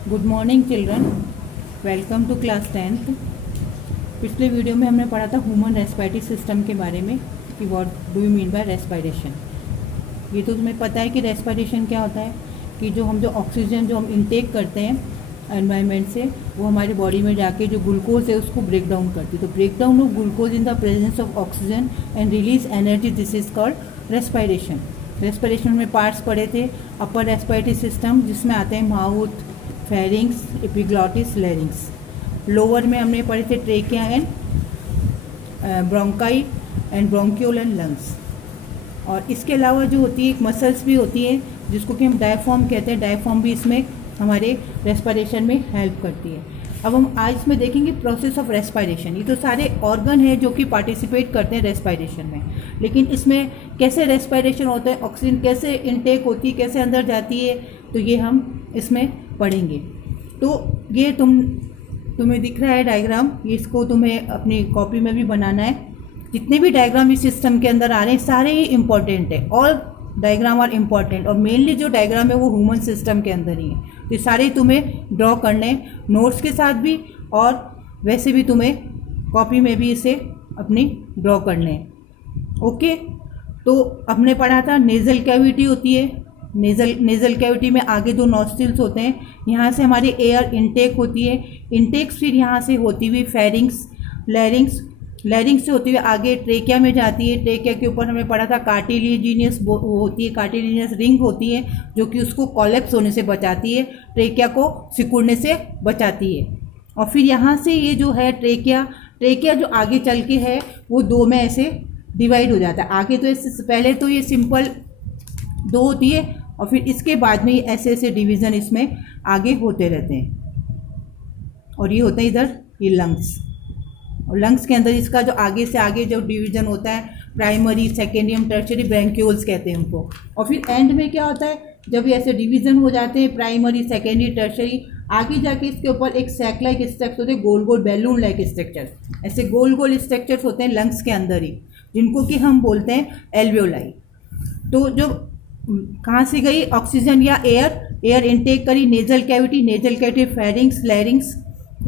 Good morning children, welcome to class 10th। पिछले video में हमने पढ़ा था ह्यूमन रेस्पिरेटरी सिस्टम के बारे में कि what do you mean by respiration. ये तो तुम्हें पता है कि रेस्पिरेशन क्या होता है, कि जो ऑक्सीजन जो हम इनटेक करते हैं एनवायरनमेंट से, वो हमारी बॉडी में जाके जो ग्लूकोज है उसको ब्रेक डाउन करती है। तो break down of glucose in the presence of oxygen and release energy, this is called respiration. Respiration में पार्ट्स पढ़े थे, अपर रेस्पिरेटरी सिस्टम जिसमें आते हैं mouth, pharynx, epiglottis, larynx. Lower में हमने पढ़े थे trachea and bronchi and bronchiole and lungs. और इसके अलावा जो होती है एक मसल्स भी होती है जिसको कि हम डायफ्राम कहते हैं। डायफ्राम भी इसमें हमारे रेस्पिरेशन में हेल्प करती है। अब हम आज इसमें देखेंगे प्रोसेस ऑफ रेस्पिरेशन। ये तो सारे ऑर्गन है जो कि पार्टिसिपेट करते हैं रेस्पिरेशन में, लेकिन इसमें कैसे रेस्पिरेशन होता है, ऑक्सीजन कैसे इनटेक होती है, कैसे अंदर जाती है, तो ये हम इसमें पढ़ेंगे। तो ये तुम्हें दिख रहा है डायग्राम, ये इसको तुम्हें अपनी कॉपी में भी बनाना है। जितने भी डायग्राम इस सिस्टम के अंदर आ रहे हैं सारे ही इम्पॉर्टेंट है, ऑल डायग्राम आर इम्पॉर्टेंट। और मेनली जो डायग्राम है वो ह्यूमन सिस्टम के अंदर ही है, तो ये सारे तुम्हें ड्रॉ करने हैं नोट्स के साथ भी, और वैसे भी तुम्हें कॉपी में भी इसे अपनी ड्रॉ करने हैं। ओके, तो हमने पढ़ा था नेज़ल कैविटी होती है। नेज़ल कैविटी में आगे दो नॉस्ट्रिल्स होते हैं, यहाँ से हमारी एयर इनटेक होती है। इनटेक फिर यहाँ से होती हुई फेरिंग्स, लैरिंग्स से होती हुई आगे ट्रेकिया में जाती है। ट्रेकिया के ऊपर हमने पढ़ा था कार्टिलेजिनियस होती है, कार्टिलेजिनियस रिंग होती है जो कि उसको कोलैप्स होने से बचाती है, ट्रेकिया को सिकुड़ने से बचाती है। और फिर यहाँ से ये जो है ट्रेकिया जो आगे चल के है वो दो में ऐसे डिवाइड हो जाता है। आगे तो इससे पहले तो ये सिंपल दो होती है, और फिर इसके बाद में ऐसे ऐसे डिवीज़न इसमें आगे होते रहते हैं। और ये होता है इधर ये लंग्स, और लंग्स के अंदर इसका जो आगे से आगे जो डिवीज़न होता है प्राइमरी, सेकेंडियम, टर्शियरी, ब्रैंक्यूल्स कहते हैं उनको। और फिर एंड में क्या होता है, जब ये ऐसे डिवीज़न हो जाते हैं प्राइमरी, सेकेंडरी, टर्शियरी, आगे जाके इसके ऊपर एक सैक लाइक स्ट्रक्चर होते हैं, गोल गोल बैलून लाइक स्ट्रक्चर। ऐसे गोल गोल स्ट्रक्चर्स होते हैं लंग्स के अंदर ही, जिनको कि हम बोलते हैं एल्वियोलाई। तो जो कहाँ से गई ऑक्सीजन या एयर इनटेक करी नेजल कैविटी, फेरिंग्स, लैरिंग्स,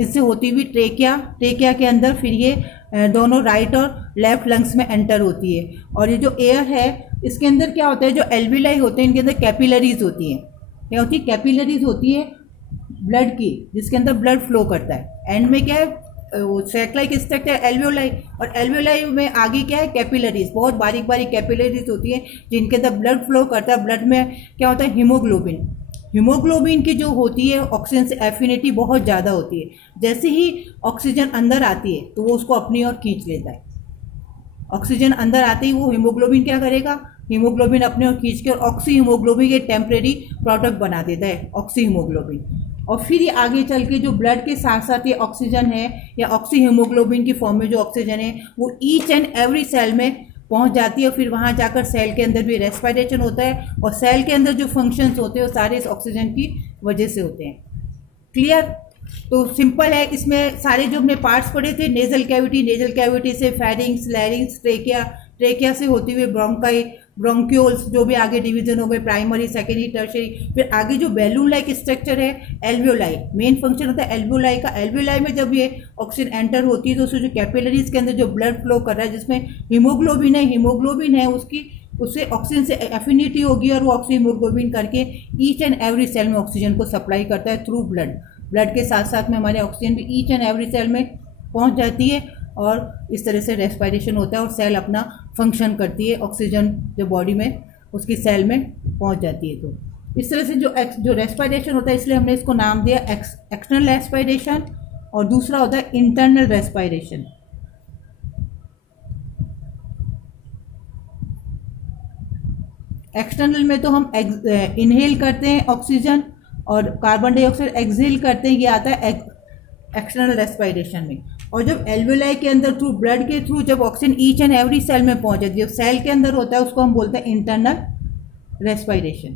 इससे होती हुई ट्रेकिया के अंदर फिर ये दोनों राइट और लेफ्ट लंग्स में एंटर होती है। और ये जो एयर है इसके अंदर क्या होता है, जो एल्विलाई होते हैं इनके अंदर कैपिलरीज होती हैं। क्या होती है, कैपिलरीज होती है ब्लड की, जिसके अंदर ब्लड फ्लो करता है। एंड में क्या है, वो सैक लाइक स्ट्रक्चर एल्वियोलाई, और एल्वियोलाई में आगे क्या है, कैपिलरीज, बहुत बारीक बारीक कैपिलरीज होती है जिनके अंदर ब्लड फ्लो करता है। ब्लड में क्या होता है, हीमोग्लोबिन की जो होती है ऑक्सीजन से एफिनिटी बहुत ज़्यादा होती है। जैसे ही ऑक्सीजन अंदर आती है तो वो उसको अपनी ओर खींच लेता है। ऑक्सीजन अंदर आते ही वो हीमोग्लोबिन क्या करेगा, हीमोग्लोबिन अपने ओर खींच के और ऑक्सी हीमोग्लोबिन के टेम्परेरी प्रोडक्ट बना देता है, ऑक्सी हीमोग्लोबिन। और फिर ये आगे चल के जो ब्लड के साथ साथ ये ऑक्सीजन है या ऑक्सी हीमोग्लोबिन की फॉर्म में जो ऑक्सीजन है वो ईच एंड एवरी सेल में पहुंच जाती है। और फिर वहाँ जाकर सेल के अंदर भी रेस्पिरेशन होता है, और सेल के अंदर जो फंक्शंस होते हैं वो सारे इस ऑक्सीजन की वजह से होते हैं। क्लियर? तो सिंपल है, इसमें सारे जो हमने पार्ट्स पढ़े थे, नेजल कैविटी से फेरिंग्स, लैरिंग्स, ट्रेकिया से होती हुई ब्रोंकाई, ब्रोंक्यूल्स, जो भी आगे डिवीजन हो गए प्राइमरी, सेकेंडरी, टर्शियरी, फिर आगे जो बैलून लाइक स्ट्रक्चर है एल्वियोलाई, मेन फंक्शन होता है एल्वियोलाई का। एल्वियोलाई में जब ये ऑक्सीजन एंटर होती है तो उससे जो कैपिलरीज के अंदर जो ब्लड फ्लो कर रहा है जिसमें हीमोग्लोबिन है उससे ऑक्सीजन से एफिनिटी होगी, और वो ऑक्सी हीमोग्लोबिन करके ईच एंड एवरी सेल में ऑक्सीजन को सप्लाई करता है थ्रू ब्लड के साथ साथ में हमारे ऑक्सीजन भी ईच एंड एवरी सेल में पहुंच जाती है, और इस तरह से रेस्पिरेशन होता है और सेल अपना फंक्शन करती है। ऑक्सीजन जो बॉडी में उसकी सेल में पहुंच जाती है। तो इस तरह से जो रेस्पिरेशन होता है, इसलिए हमने इसको नाम दिया एक्सटर्नल रेस्पिरेशन, और दूसरा होता है इंटरनल रेस्पिरेशन। एक्सटर्नल में तो हम इनहेल करते हैं ऑक्सीजन और कार्बन डाइऑक्साइड एक्सहेल करते हैं, ये आता है एक्सटर्नल रेस्पिरेशन में। और जब एल्वियोलाई के अंदर थ्रू ब्लड के थ्रू जब oxygen each and every cell में पहुंच जाती है, जब सेल के अंदर होता है उसको हम बोलते हैं इंटरनल रेस्पिरेशन।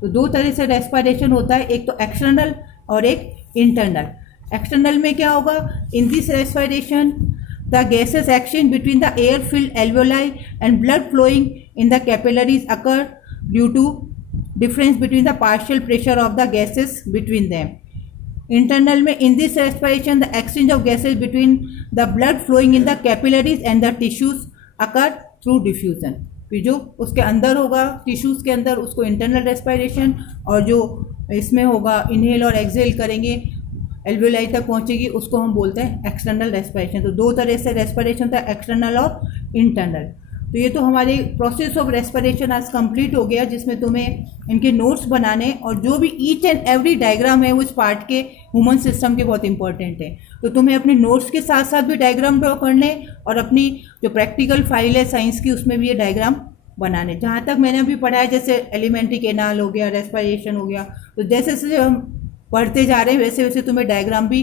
तो दो तरह से रेस्पिरेशन होता है, एक तो एक्सटर्नल और एक इंटरनल। एक्सटर्नल में क्या होगा, in this respiration the gases exchange between the air filled alveoli and blood flowing in the capillaries occur due to difference between the partial pressure of the gases between them. Internal में in this respiration the exchange of gases between the blood flowing in the capillaries and the tissues occur through diffusion. फिर जो उसके अंदर होगा tissues के अंदर उसको internal respiration, और जो इसमें होगा इनहेल और एक्सहेल करेंगे एल्वियोलाई तक पहुंचेगी उसको हम बोलते हैं एक्सटर्नल रेस्पिरेशन. तो दो तरह से रेस्पिरेशन था, एक्सटर्नल और इंटरनल. तो ये तो हमारे प्रोसेस ऑफ रेस्पिरेशन आज कंप्लीट हो गया, जिसमें तुम्हें इनके नोट्स बनाने और जो भी ईच एंड एवरी डायग्राम है वो इस पार्ट के ह्यूमन सिस्टम के बहुत इंपॉर्टेंट है. तो तुम्हें अपने नोट्स के साथ साथ भी डायग्राम ड्रॉ करने और अपनी जो प्रैक्टिकल फाइल है साइंस की उसमें भी ये डायग्राम बनाने. जहाँ तक मैंने अभी पढ़ा है जैसे एलिमेंट्री कैनाल हो गया, रेस्पिरेशन हो गया, तो जैसे जैसे हम पढ़ते जा रहे हैं वैसे वैसे तुम्हें डायग्राम भी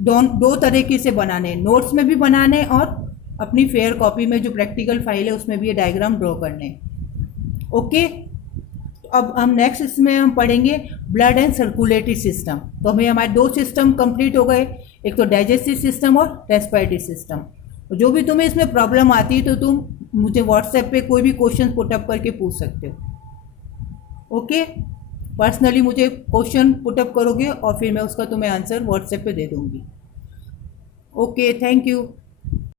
दो तरीके से बनाने, नोट्स में भी बनाने और अपनी फेयर कॉपी में जो प्रैक्टिकल फाइल है उसमें भी ये डायग्राम ड्रॉ करने. ओके, तो अब हम नेक्स्ट इसमें हम पढ़ेंगे ब्लड एंड सर्कुलेटरी सिस्टम. तो हमें हमारे दो सिस्टम कंप्लीट हो गए, एक तो डाइजेस्टिव सिस्टम और रेस्पिरेटरी सिस्टम. जो भी तुम्हें इसमें प्रॉब्लम आती है तो तुम मुझे व्हाट्सएप पे कोई भी क्वेश्चन पुटअप करके पूछ सकते हो. ओके, पर्सनली मुझे क्वेश्चन पुटअप करोगे और फिर मैं उसका तुम्हें आंसर व्हाट्सएप पे दे दूँगी. Okay, thank you.